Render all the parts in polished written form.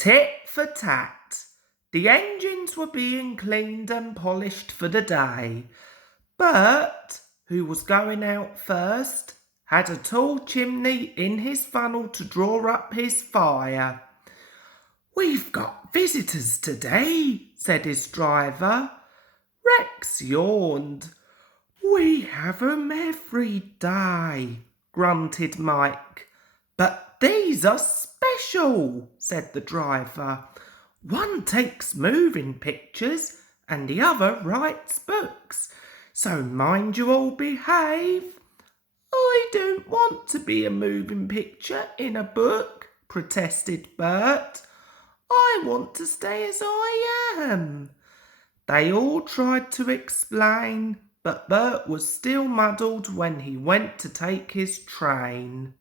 Tit for tat. The engines were being cleaned and polished for the day. Bert, who was going out first, had a tall chimney in his funnel to draw up his fire. "We've got visitors today," said his driver. Rex yawned. "We have 'em every day," grunted Mike. "But these are special," said the driver. "One takes moving pictures and the other writes books. So mind you all behave." "I don't want to be a moving picture in a book," protested Bert. "I want to stay as I am." They all tried to explain, but Bert was still muddled when he went to take his train.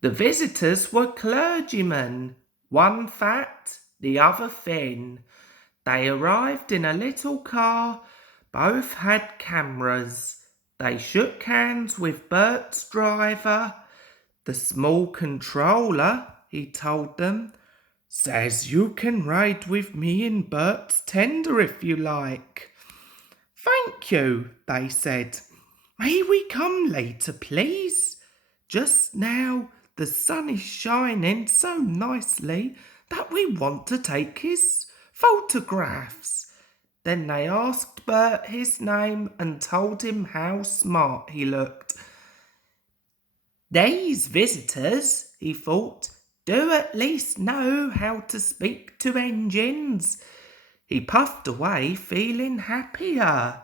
The visitors were clergymen, one fat, the other thin. They arrived in a little car. Both had cameras. They shook hands with Bert's driver. "The small controller," he told them, "says you can ride with me in Bert's tender if you like." "Thank you," they said. "May we come later, please? Just now the sun is shining so nicely that we want to take his photographs." Then they asked Bert his name and told him how smart he looked. "These visitors," he thought, "do at least know how to speak to engines." He puffed away feeling happier.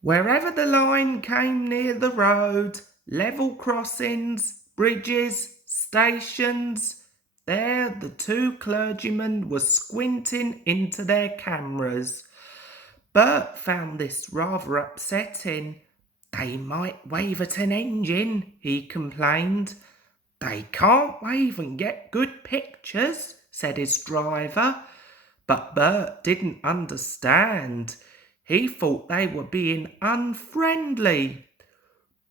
Wherever the line came near the road, level crossings, bridges, stations, there the two clergymen were squinting into their cameras. Bert found this rather upsetting. "They might wave at an engine," he complained. "They can't wave and get good pictures," said his driver. But Bert didn't understand. He thought they were being unfriendly.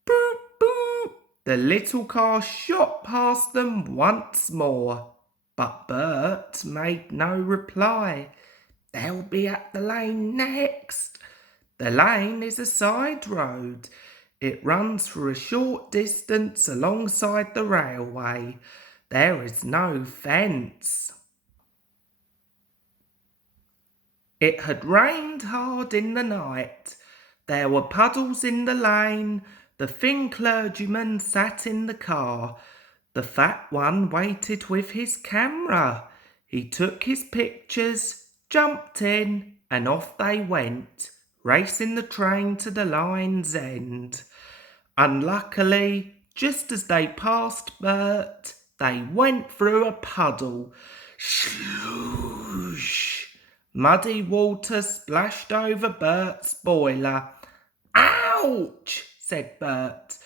Boop, boop. The little car shot past them once more. But Bert made no reply. "They'll be at the lane next." The lane is a side road. It runs for a short distance alongside the railway. There is no fence. It had rained hard in the night. There were puddles in the lane. The thin clergyman sat in the car. The fat one waited with his camera. He took his pictures, jumped in, and off they went, racing the train to the line's end. Unluckily, just as they passed Bert, they went through a puddle. Sloosh! Muddy water splashed over Bert's boiler. "Ouch!" said Bert.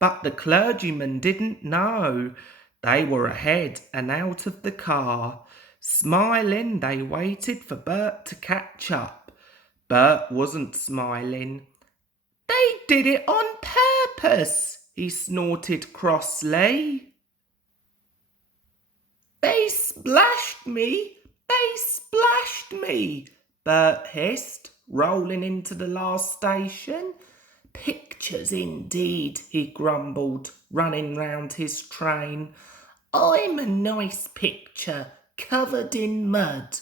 But the clergymen didn't know. They were ahead and out of the car. Smiling, they waited for Bert to catch up. Bert wasn't smiling. "They did it on purpose," he snorted crossly. "They splashed me! They splashed me!" Bert hissed, rolling into the last station. "Pictures indeed," he grumbled, running round his train. "I'm a nice picture, covered in mud."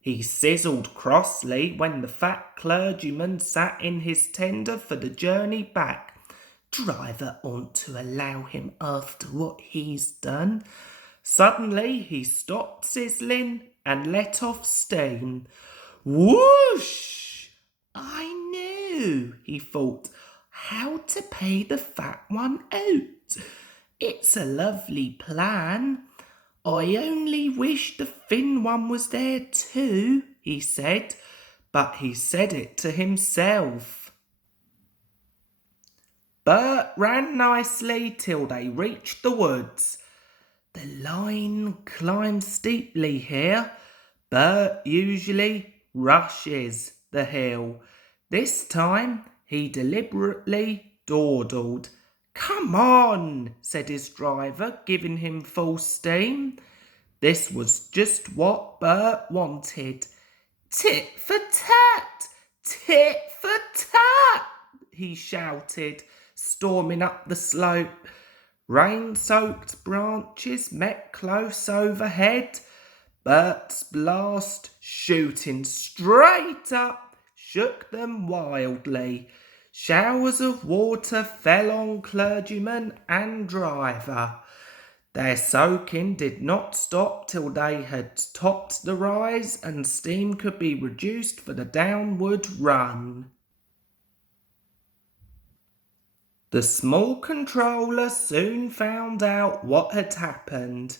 He sizzled crossly when the fat clergyman sat in his tender for the journey back. Driver ought to allow him after what he's done. Suddenly he stopped sizzling and let off steam. Whoosh! "I knew," he thought, "how to pay the fat one out. It's a lovely plan. I only wish the thin one was there too," he said, but he said it to himself. Bert ran nicely till they reached the woods. The line climbs steeply here. Bert usually rushes the hill. This time he deliberately dawdled. "Come on," said his driver, giving him full steam. This was just what Bert wanted. "Tit for tat! Tit for tat!" he shouted, storming up the slope. Rain-soaked branches met close overhead. Bert's blast, shooting straight up, shook them wildly. Showers of water fell on clergyman and driver. Their soaking did not stop till they had topped the rise and steam could be reduced for the downward run. The small controller soon found out what had happened.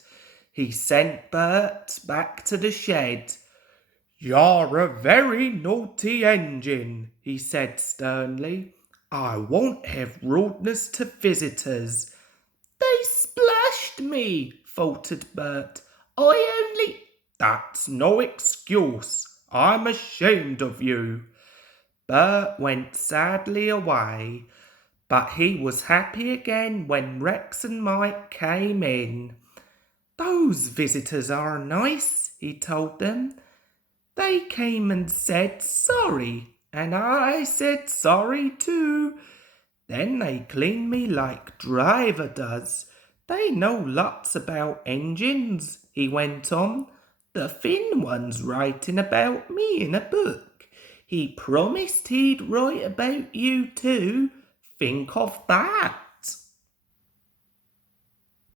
He sent Bert back to the shed. "You're a very naughty engine," he said sternly. "I won't have rudeness to visitors." "They splashed me," faltered Bert. "I only—" "That's no excuse. I'm ashamed of you." Bert went sadly away, but he was happy again when Rex and Mike came in. "Those visitors are nice," he told them. "They came and said sorry, and I said sorry too. Then they cleaned me like driver does. They know lots about engines," he went on. "The thin one's writing about me in a book. He promised he'd write about you too. Think of that."